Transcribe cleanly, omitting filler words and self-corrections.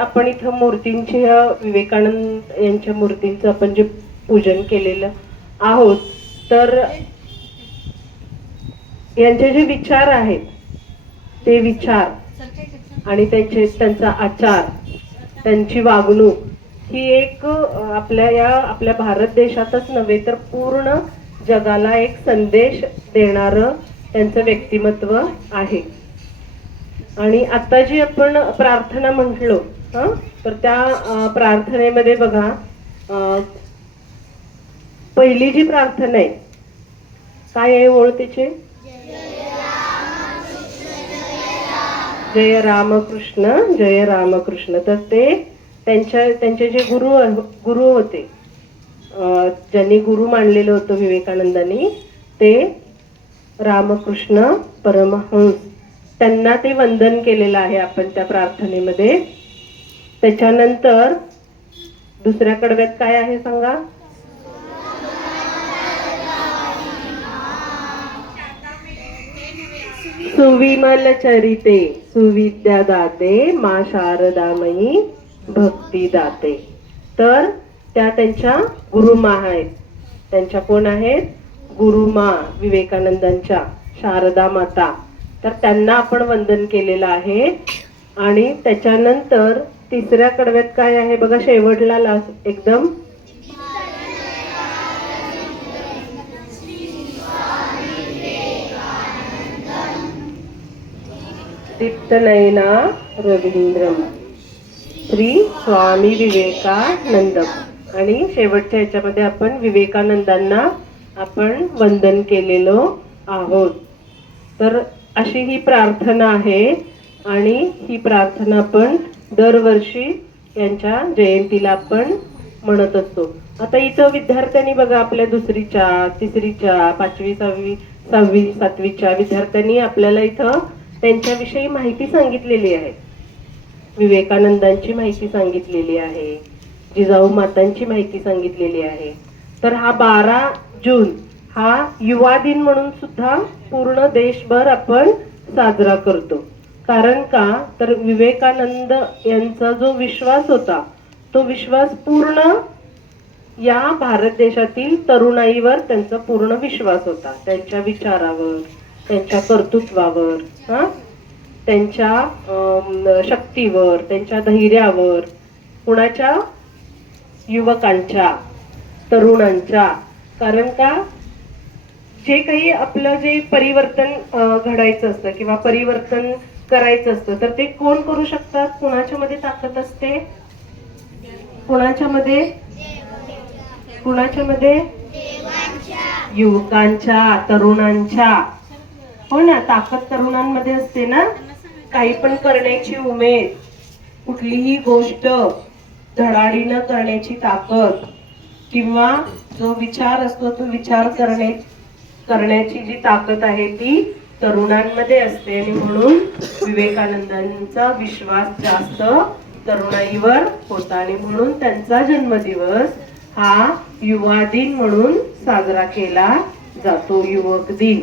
आपण इथं मूर्तींची विवेकानंद यांच्या मूर्तींचं आपण जे पूजन केलेलं आहोत, तर यांचे जे विचार आहेत ते विचार आणि त्यांचा आचार, त्यांची वागणूक ही एक आपल्या भारत देशातच नव्हे तर पूर्ण जगाला एक संदेश देणारं त्यांचं व्यक्तिमत्व आहे. आणि आता जी आपण प्रार्थना म्हटलो तर त्या प्रार्थनेमध्ये बघा, पहिली जी प्रार्थना आहे काय आहे ओळ तिचे? जय रामकृष्ण जय रामकृष्ण. तर ते त्यांचे जे गुरु होते, ज्यांनी गुरु मानलेलं होतं विवेकानंदांनी, ते रामकृष्ण परमहंस, त्यांना ते वंदन केलेलं आहे आपण त्या प्रार्थनेमध्ये. त्याच्यानंतर दुसऱ्या कडव्यात काय आहे सांगा? सुविमल चरिते सुविद्या दाते मा शारदामयी भक्ती दाते. तर त्या त्यांच्या गुरुमा आहेत. त्यांच्या कोण आहेत? गुरुमा विवेकानंदांच्या, शारदा माता. तर त्यांना आपण वंदन केलेलं आहे. आणि त्याच्यानंतर तिसऱ्या कडव्यात काय आहे बघा, शेवटला एकदम, दीप्तनयना रवींद्रम श्री स्वामी विवेकानंदम. आणि शेवटच्या ह्याच्यामध्ये आपण विवेकानंदांना आपण वंदन केलेलो आहोत. तर अशी ही प्रार्थना आहे आणि ही प्रार्थना आपण दरवर्षी यांच्या जयंतीला आपण म्हणत असतो. आता इथं विद्यार्थ्यांनी बघा, आपल्या दुसरीच्या, तिसरीच्या, 5वी, 6वी, 7वीच्या विद्यार्थ्यांनी आपल्याला इथं त्यांच्याविषयी माहिती सांगितलेली आहे. विवेकानंदांची माहिती सांगितलेली आहे, जिजाऊ मातांची माहिती सांगितलेली आहे. तर हा 12 जून हा युवा दिन म्हणून सुद्धा पूर्ण देशभर आपण साजरा करतो. कारण का, तर विवेकानंद यांचा जो विश्वास होता, तो विश्वास पूर्ण या भारत देशातील तरुणाईवर त्यांचा पूर्ण विश्वास होता. त्यांच्या विचारावर, त्यांच्या कर्तृत्वावर, त्यांच्या शक्तीवर, त्यांच्या धैर्यावर, कुणाच्या? युवकांच्या, तरुणांच्या. कारण का, जे काही आपलं जे परिवर्तन घडायचं असतं किंवा परिवर्तन करायचं असतं, तर ते कोण करू शकतात? कुणाच्या मध्ये ताकद असते? कुणाच्या मध्ये? कुणाच्या मध्ये? युवकांच्या, तरुणांच्या. हो ना, ताकद तरुणांमध्ये असते ना. काही पण करण्याची उमेद, कुठलीही गोष्ट धडाडीनं करण्याची ताकद, किंवा जो विचार असतो तो विचार करण्याची जी ताकद आहे ती तरुणांमध्ये असते. आणि म्हणून विवेकानंदांचा विश्वास जास्त तरुणाईवर होता आणि म्हणून त्यांचा जन्मदिवस हा युवा दिन म्हणून साजरा केला जातो, युवक दिन.